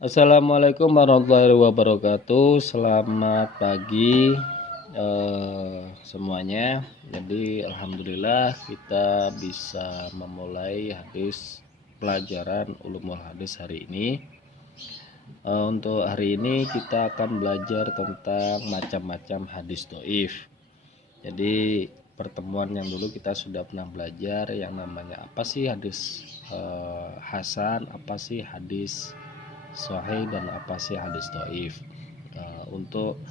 Assalamualaikum warahmatullahi wabarakatuh. Selamat pagi semuanya. Jadi alhamdulillah kita bisa memulai pelajaran ulumul hadis hari ini. Untuk hari ini kita akan belajar tentang macam-macam hadis dhaif. Jadi pertemuan yang dulu kita sudah pernah belajar yang namanya apa sih hadis hasan, apa sih hadis sahih, dan apa sih hadis dhaif. Untuk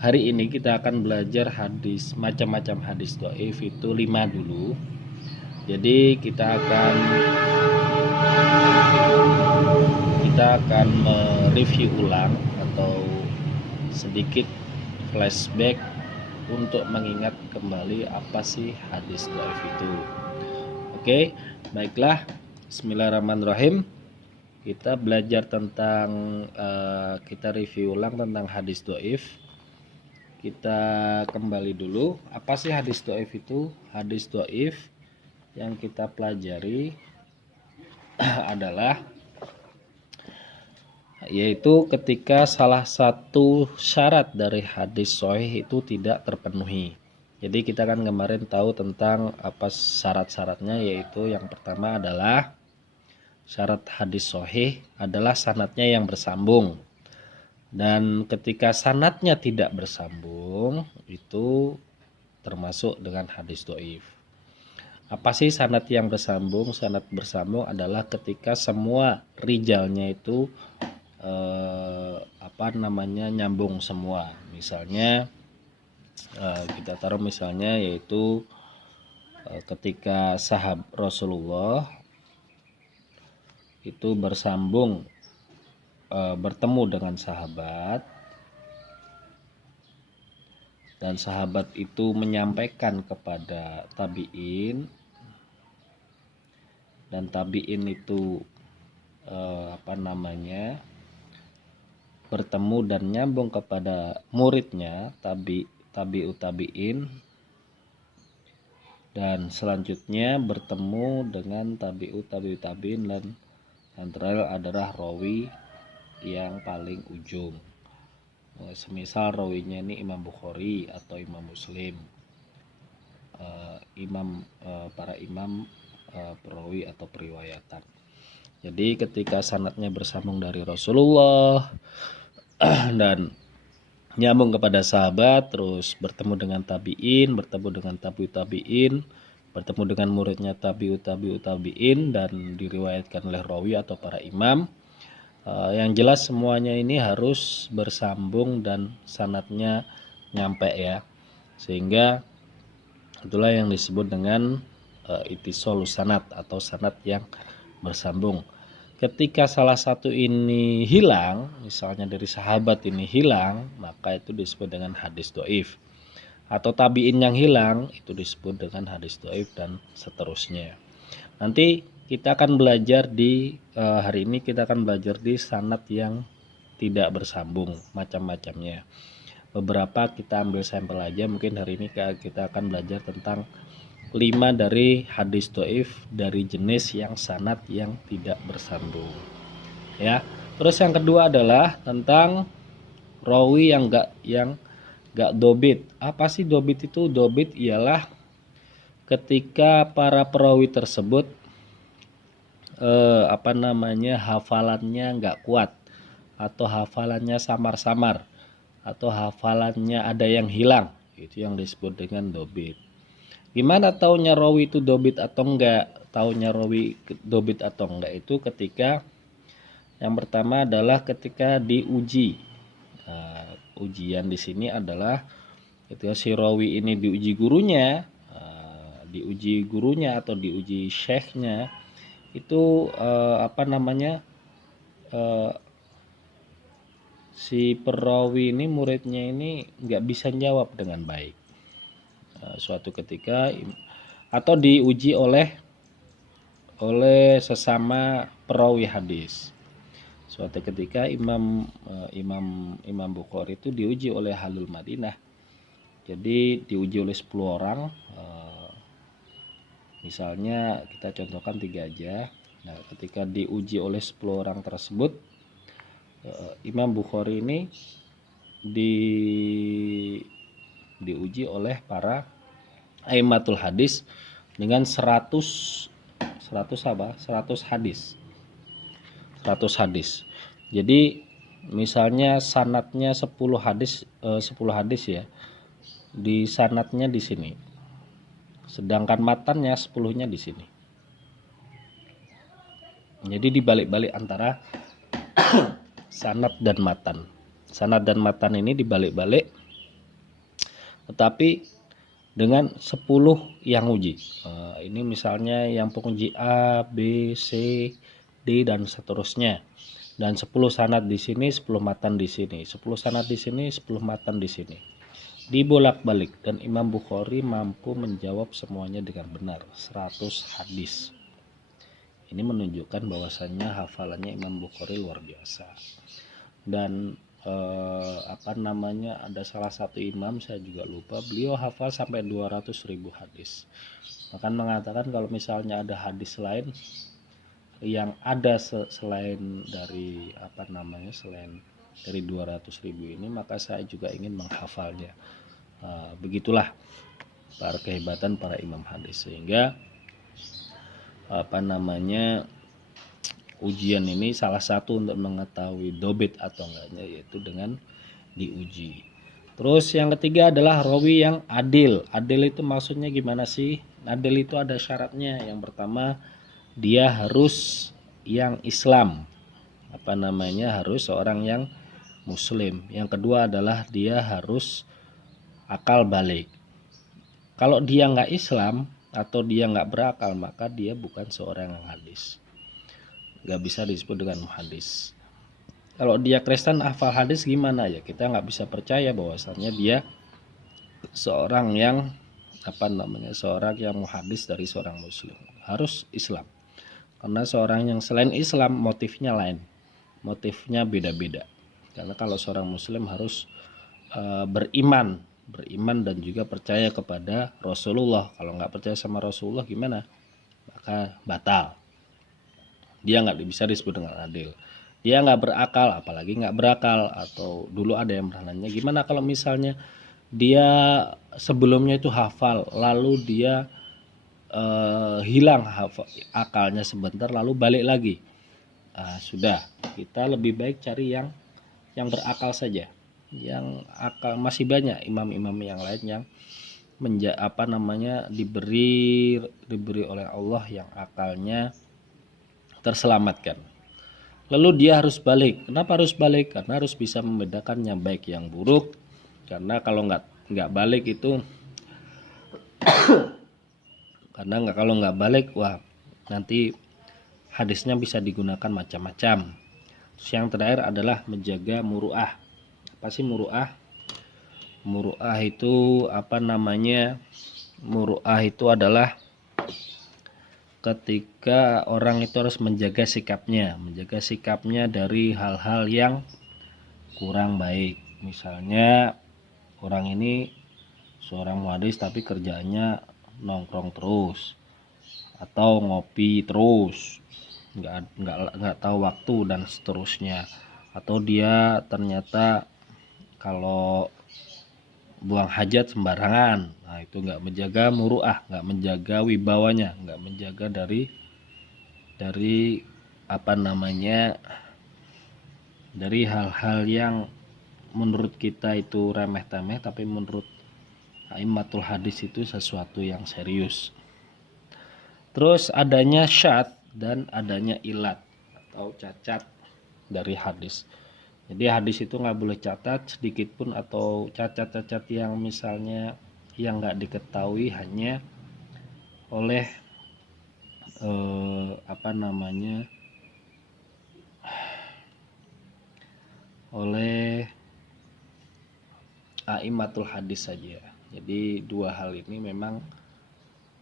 hari ini kita akan belajar macam-macam hadis dhaif itu 5 dulu. Jadi kita akan mereview ulang atau sedikit flashback untuk mengingat kembali apa sih hadis dhaif itu. Oke, baiklah. Bismillahirrahmanirrahim. Kita belajar tentang kita review ulang tentang hadis dhaif. Kita kembali dulu, apa sih hadis dhaif itu? Hadis dhaif yang kita pelajari adalah yaitu ketika salah satu syarat dari hadis sahih itu tidak terpenuhi. Jadi kita kan kemarin tahu tentang apa syarat-syaratnya, yaitu yang pertama adalah syarat hadis sahih adalah sanadnya yang bersambung. Dan ketika sanadnya tidak bersambung, itu termasuk dengan hadis dhaif. Apa sih sanad yang bersambung? Sanad bersambung adalah ketika semua rijalnya itu nyambung semua. Misalnya kita taruh misalnya yaitu ketika sahabat Rasulullah itu bersambung bertemu dengan sahabat, dan sahabat itu menyampaikan kepada tabi'in, dan tabi'in itu bertemu dan nyambung kepada muridnya tabi'ut tabi'in, dan selanjutnya bertemu dengan tabi'ut tabi'in, dan yang terakhir adalah rawi yang paling ujung. Semisal rawinya ini Imam Bukhari atau Imam Muslim, para imam perawi atau periwayatan. Jadi ketika sanadnya bersambung dari Rasulullah dan nyambung kepada sahabat, terus bertemu dengan tabi'in, bertemu dengan tabi'ut tabi'in, bertemu dengan muridnya tabi'ut tabi'in, dan diriwayatkan oleh rawi atau para imam. Yang jelas semuanya ini harus bersambung dan sanadnya nyampe ya, sehingga itulah yang disebut dengan ittisalus sanad atau sanad yang bersambung. Ketika salah satu ini hilang, misalnya dari sahabat ini hilang, maka itu disebut dengan hadis dhaif. Atau tabi'in yang hilang, itu disebut dengan hadis dhaif, dan seterusnya. Nanti kita akan belajar hari ini kita akan belajar di sanad yang tidak bersambung, macam-macamnya. Beberapa kita ambil sampel aja. Mungkin hari ini kita akan belajar tentang 5 dari hadis dhaif dari jenis yang sanad yang tidak bersambung. Ya. Terus yang kedua adalah tentang rawi yang gak dobit. Apa sih dobit itu? Dobit ialah ketika para perawi tersebut hafalannya nggak kuat, atau hafalannya samar-samar, atau hafalannya ada yang hilang, itu yang disebut dengan dobit. Gimana taunya rawi itu dobit atau enggak? Taunya rawi dobit atau enggak itu ketika yang pertama adalah ketika diuji. Ujian di sini adalah ketika si rawi ini diuji gurunya, atau diuji syekhnya, itu si perawi ini, muridnya ini nggak bisa jawab dengan baik suatu ketika, atau diuji oleh sesama perawi hadis. Suatu ketika Imam Bukhari itu diuji oleh Ahlul Madinah. Jadi diuji oleh 10 orang. Misalnya kita contohkan 3 aja. Nah, ketika diuji oleh 10 orang tersebut, Imam Bukhari ini diuji oleh para aimatul hadis dengan 100 hadis. 100 hadis. Jadi misalnya sanatnya 10 hadis, 10 hadis ya. Di sanatnya di sini. Sedangkan matannya 10-nya di sini. Jadi dibalik-balik antara sanad dan matan. Sanad dan matan ini dibalik-balik, tetapi dengan 10 yang uji. Ini misalnya yang penguji A, B, C, D dan seterusnya. Dan 10 sanad di sini, 10 matan di sini. 10 sanad di sini, 10 matan di sini. Dibolak-balik dan Imam Bukhari mampu menjawab semuanya dengan benar, 100 hadis. Ini menunjukkan bahwasannya hafalannya Imam Bukhari luar biasa. Dan ada salah satu imam, saya juga lupa, beliau hafal sampai 200.000 hadis. Bahkan mengatakan kalau misalnya ada hadis lain yang ada selain dari selain dari 200.000 ini, maka saya juga ingin menghafalnya. Begitulah para kehebatan para imam hadis, sehingga ujian ini salah satu untuk mengetahui dobit atau enggaknya, yaitu dengan diuji. Terus yang ketiga adalah rawi yang adil. Adil itu maksudnya gimana sih? Adil itu ada syaratnya. Yang pertama, dia harus yang Islam. Harus seorang yang muslim. Yang kedua adalah dia harus akal balik. Kalau dia nggak Islam atau dia nggak berakal, maka dia bukan seorang yang hadis. Nggak bisa disebut dengan muhadis. Kalau dia Kristen hafal hadis gimana ya? Kita nggak bisa percaya bahwasannya dia seorang yang seorang yang muhadis dari seorang muslim. Harus Islam. Karena seorang yang selain Islam motifnya lain. Motifnya beda-beda. Karena kalau seorang muslim harus beriman dan juga percaya kepada Rasulullah. Kalau nggak percaya sama Rasulullah gimana? Maka batal. Dia nggak bisa disebut dengan adil. Dia nggak berakal, apalagi nggak berakal. Atau dulu ada yang pernah nanya, gimana kalau misalnya dia sebelumnya itu hafal, lalu dia hilang akalnya sebentar, lalu balik lagi. Sudah, kita lebih baik cari yang berakal saja. Yang akal masih banyak imam-imam yang lain yang diberi oleh Allah yang akalnya terselamatkan. Lalu dia harus balik. Kenapa harus balik? Karena harus bisa membedakan yang baik yang buruk. Karena kalau nggak balik itu kalau nggak balik, wah nanti hadisnya bisa digunakan macam-macam. Terus yang terakhir adalah menjaga muru'ah. Apa sih muru'ah? Muru'ah itu Muru'ah itu adalah ketika orang itu harus menjaga sikapnya dari hal-hal yang kurang baik. Misalnya orang ini seorang muhadis tapi kerjaannya nongkrong terus atau ngopi terus, nggak tahu waktu dan seterusnya. Atau dia ternyata kalau buang hajat sembarangan. Nah, itu nggak menjaga muru'ah, nggak menjaga wibawanya, nggak menjaga dari dari hal-hal yang menurut kita itu remeh-temeh, tapi menurut aimatul hadis itu sesuatu yang serius. Terus adanya syadz dan adanya ilat atau cacat dari hadis. Jadi hadis itu nggak boleh cacat sedikit pun, atau cacat-cacat yang misalnya yang nggak diketahui hanya oleh oleh aimatul hadis saja. Jadi dua hal ini memang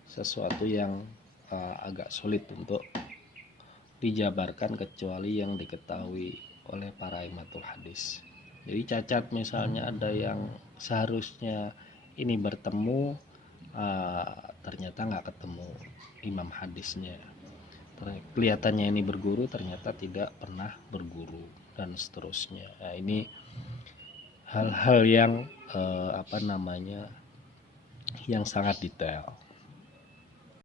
sesuatu yang agak sulit untuk dijabarkan kecuali yang diketahui oleh para aimatul hadis. Jadi cacat misalnya ada yang seharusnya ini bertemu, ternyata nggak ketemu imam hadisnya. kelihatannya ini berguru ternyata tidak pernah berguru dan seterusnya. Nah, ini hal-hal yang yang sangat detail.